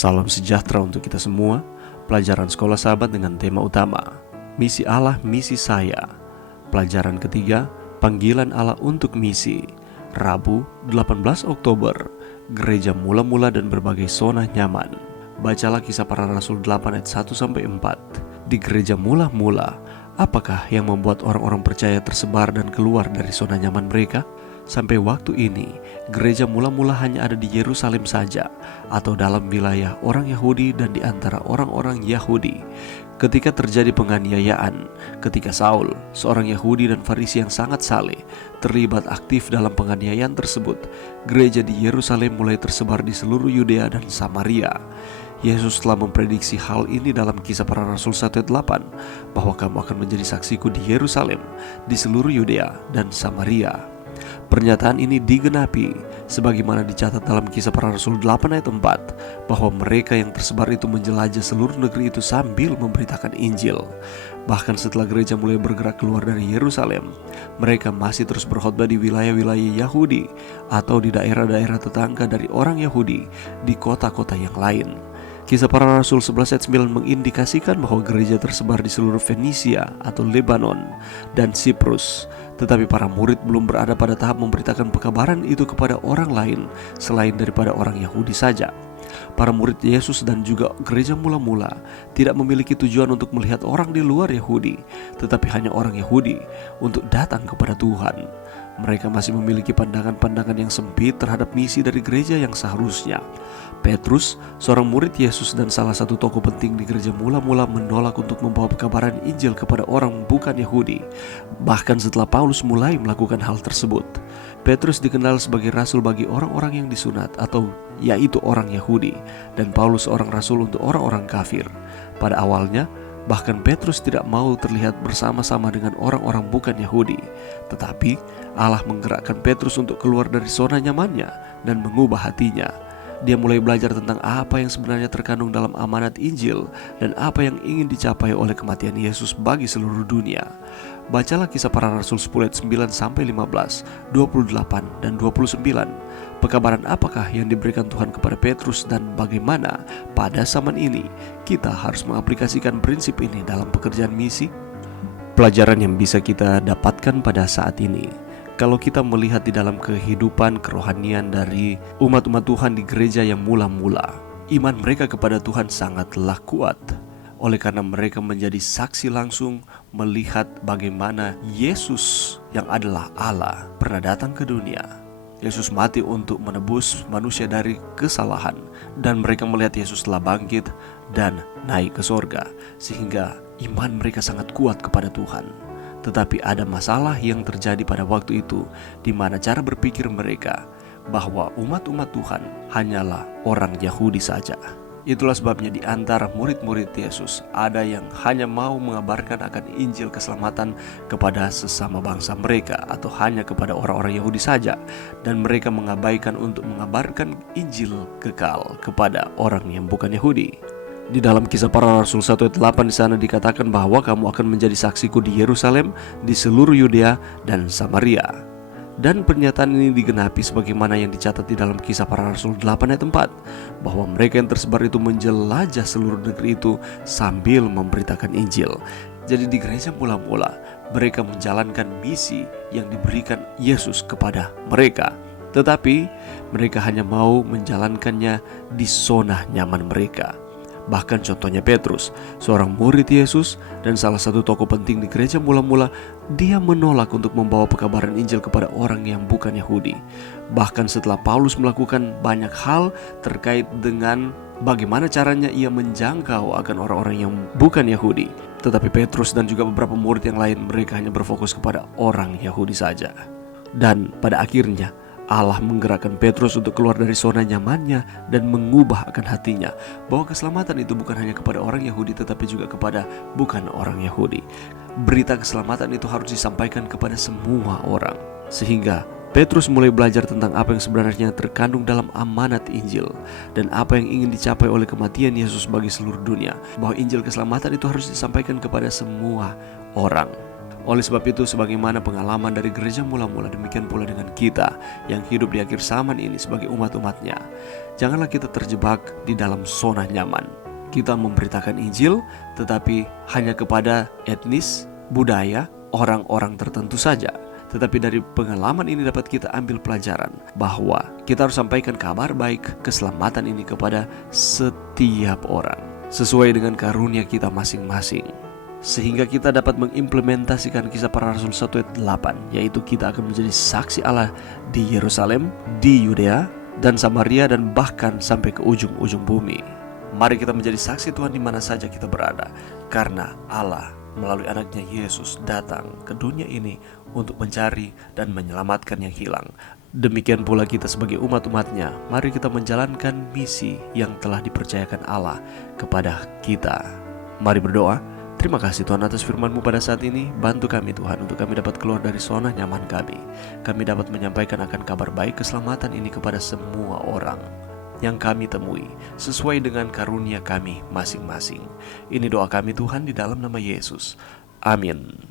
Salam sejahtera untuk kita semua. Pelajaran Sekolah Sahabat dengan tema utama Misi Allah, Misi Saya. Pelajaran ketiga, Panggilan Allah untuk Misi. Rabu, 18 Oktober. Gereja mula-mula dan berbagai zona nyaman. Bacalah Kisah Para Rasul 8 ayat 1-4. Di gereja mula-mula, apakah yang membuat orang-orang percaya tersebar dan keluar dari zona nyaman mereka? Sampai waktu ini, gereja mula-mula hanya ada di Yerusalem saja, atau dalam wilayah orang Yahudi dan di antara orang-orang Yahudi. Ketika terjadi penganiayaan, ketika Saul, seorang Yahudi dan Farisi yang sangat saleh, terlibat aktif dalam penganiayaan tersebut, gereja di Yerusalem mulai tersebar di seluruh Yudea dan Samaria. Yesus telah memprediksi hal ini dalam Kisah Para Rasul 1 ayat 8, bahwa kamu akan menjadi saksiku di Yerusalem, di seluruh Yudea dan Samaria. Pernyataan ini digenapi sebagaimana dicatat dalam Kisah Para Rasul 8 ayat 4, bahwa mereka yang tersebar itu menjelajah seluruh negeri itu sambil memberitakan Injil. Bahkan setelah gereja mulai bergerak keluar dari Yerusalem, mereka masih terus berkhotbah di wilayah-wilayah Yahudi atau di daerah-daerah tetangga dari orang Yahudi di kota-kota yang lain. Kisah Para Rasul 11 ayat 9 mengindikasikan bahwa gereja tersebar di seluruh Fenisia atau Lebanon dan Siprus. Tetapi para murid belum berada pada tahap memberitakan pekabaran itu kepada orang lain selain daripada orang Yahudi saja. Para murid Yesus dan juga gereja mula-mula tidak memiliki tujuan untuk melihat orang di luar Yahudi, tetapi hanya orang Yahudi untuk datang kepada Tuhan. Mereka masih memiliki pandangan-pandangan yang sempit terhadap misi dari gereja yang seharusnya. Petrus, seorang murid Yesus dan salah satu tokoh penting di gereja mula-mula, menolak untuk membawa pekabaran Injil kepada orang bukan Yahudi, bahkan setelah Paulus mulai melakukan hal tersebut. Petrus dikenal sebagai rasul bagi orang-orang yang disunat, atau yaitu orang Yahudi, dan Paulus seorang rasul untuk orang-orang kafir. Pada awalnya, bahkan Petrus tidak mau terlihat bersama-sama dengan orang-orang bukan Yahudi. Tetapi Allah menggerakkan Petrus untuk keluar dari zona nyamannya dan mengubah hatinya. Dia mulai belajar tentang apa yang sebenarnya terkandung dalam amanat Injil dan apa yang ingin dicapai oleh kematian Yesus bagi seluruh dunia. Bacalah Kisah Para Rasul 10 ayat 9-15, 28 dan 29. Pekabaran apakah yang diberikan Tuhan kepada Petrus dan bagaimana pada zaman ini kita harus mengaplikasikan prinsip ini dalam pekerjaan misi? Pelajaran yang bisa kita dapatkan pada saat ini, kalau kita melihat di dalam kehidupan kerohanian dari umat-umat Tuhan di gereja yang mula-mula, iman mereka kepada Tuhan sangatlah kuat. Oleh karena mereka menjadi saksi langsung melihat bagaimana Yesus yang adalah Allah pernah datang ke dunia. Yesus mati untuk menebus manusia dari kesalahan, dan mereka melihat Yesus telah bangkit dan naik ke sorga, sehingga iman mereka sangat kuat kepada Tuhan. Tetapi ada masalah yang terjadi pada waktu itu, di mana cara berpikir mereka bahwa umat-umat Tuhan hanyalah orang Yahudi saja. Itulah sebabnya di antara murid-murid Yesus ada yang hanya mau mengabarkan akan Injil keselamatan kepada sesama bangsa mereka, atau hanya kepada orang-orang Yahudi saja, dan mereka mengabaikan untuk mengabarkan Injil kekal kepada orang yang bukan Yahudi. Di dalam Kisah Para Rasul 1 ayat 8 di sana dikatakan bahwa kamu akan menjadi saksiku di Yerusalem, di seluruh Yudea dan Samaria. Dan pernyataan ini digenapi sebagaimana yang dicatat di dalam Kisah Para Rasul 8 ayat 4, bahwa mereka yang tersebar itu menjelajah seluruh negeri itu sambil memberitakan Injil. Jadi di gereja mula-mula mereka menjalankan misi yang diberikan Yesus kepada mereka, tetapi mereka hanya mau menjalankannya di zona nyaman mereka. Bahkan contohnya Petrus, seorang murid Yesus dan salah satu tokoh penting di gereja mula-mula, dia menolak untuk membawa pekabaran Injil kepada orang yang bukan Yahudi. Bahkan setelah Paulus melakukan banyak hal terkait dengan bagaimana caranya ia menjangkau akan orang-orang yang bukan Yahudi, tetapi Petrus dan juga beberapa murid yang lain, mereka hanya berfokus kepada orang Yahudi saja. Dan pada akhirnya Allah menggerakkan Petrus untuk keluar dari zona nyamannya dan mengubah akan hatinya bahwa keselamatan itu bukan hanya kepada orang Yahudi, tetapi juga kepada bukan orang Yahudi. Berita keselamatan itu harus disampaikan kepada semua orang. Sehingga Petrus mulai belajar tentang apa yang sebenarnya terkandung dalam amanat Injil dan apa yang ingin dicapai oleh kematian Yesus bagi seluruh dunia, bahwa Injil keselamatan itu harus disampaikan kepada semua orang. Oleh sebab itu, sebagaimana pengalaman dari gereja mula-mula, demikian pula dengan kita yang hidup di akhir zaman ini sebagai umat-umatnya. Janganlah kita terjebak di dalam zona nyaman. Kita memberitakan Injil, tetapi hanya kepada etnis, budaya, orang-orang tertentu saja. Tetapi dari pengalaman ini dapat kita ambil pelajaran bahwa kita harus sampaikan kabar baik keselamatan ini kepada setiap orang, sesuai dengan karunia kita masing-masing, sehingga kita dapat mengimplementasikan Kisah Para Rasul 1 ayat 8, yaitu kita akan menjadi saksi Allah di Yerusalem, di Yudea, dan Samaria, dan bahkan sampai ke ujung-ujung bumi. Mari kita menjadi saksi Tuhan di mana saja kita berada, karena Allah melalui anaknya Yesus datang ke dunia ini untuk mencari dan menyelamatkan yang hilang. Demikian pula kita sebagai umat-umatnya, mari kita menjalankan misi yang telah dipercayakan Allah kepada kita. Mari berdoa. Terima kasih Tuhan atas firman-Mu pada saat ini. Bantu kami Tuhan untuk kami dapat keluar dari zona nyaman kami. Kami dapat menyampaikan akan kabar baik keselamatan ini kepada semua orang yang kami temui, sesuai dengan karunia kami masing-masing. Ini doa kami Tuhan di dalam nama Yesus. Amin.